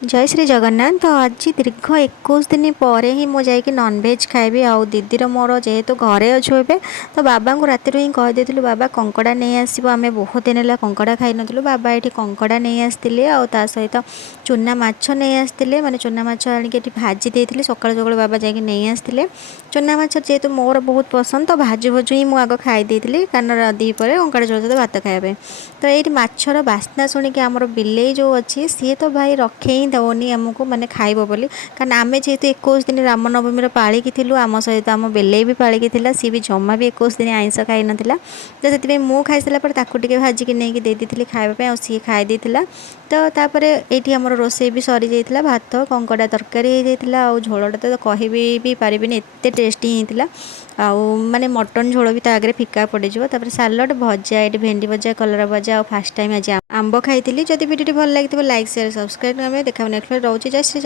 जय श्री जगन्नाथ। तो आज दीर्घ 21 दिन पर ही मुझे नॉनभेज खाइबी। आउ दीदीर मोर जेहेतु घरे अच्छु ए तो बाबा को राति हिं कहीदेलु बाबा कंकड़ा नहीं आसब। आम बहुत दिन है कंकड़ा खाई नुँ। बाबा ये कंकड़ा नहीं आसते आ सहित चूना माछ नहीं आसते माने चूना माछ आनिक भाजी देते सकाल सकाल बाबा जाकि नहीं आसते। चूना माछ जेहेतु मोर बहुत पसंद तो भाजु भाजु ही मुझे खाई कारण दीपर कंकड़ा झोल सहित भात खाइबा। तो ये माछर बास्ना शुणिक आमर बिलेई जो अच्छी सी तो भाई रखे ही दौनी आमको मैंने खाइब बोली। कारण आम जेहेतु 21 दिन रामनवमी पालिकी थिलु आम सहित आम बेले भी पालिकी थिला सी भी जमा भी 21 दिन आइंस खाई नथिला। तो से मु खाई सारा पर ताकू टिके भाजिक नहीं देती खाइबा सी खाई देथिला। तो तापर ये आमर रोषे भी सरी जाइथिला भात कंकड़ा तरकारी हो जाइथिला आ झोलटा तो कहि भी पारिबिनि एते टेस्टी होइथिला। आउ माने मटन झोल भी आगे फिका पड़ीज। सालड भजा ये भेंडी भजा कलरा भजा और फास्ट टाइम आज आंब खाई। जदि वीडियो भल लगी लाइक शेयर सब्सक्राइब देखा नेक्स्ट रोचे जय श्री।